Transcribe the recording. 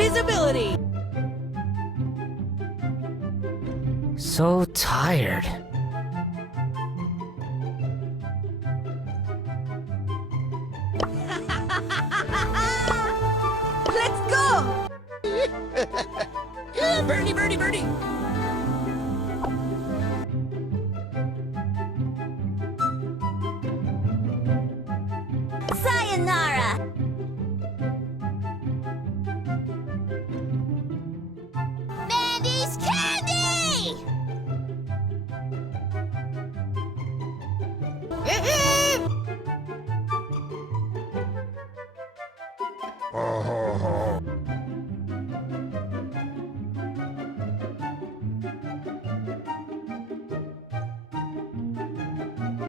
invisibility. So tired. Let's go! Birdie, birdie, birdie! Sayonara! Mandy's candy!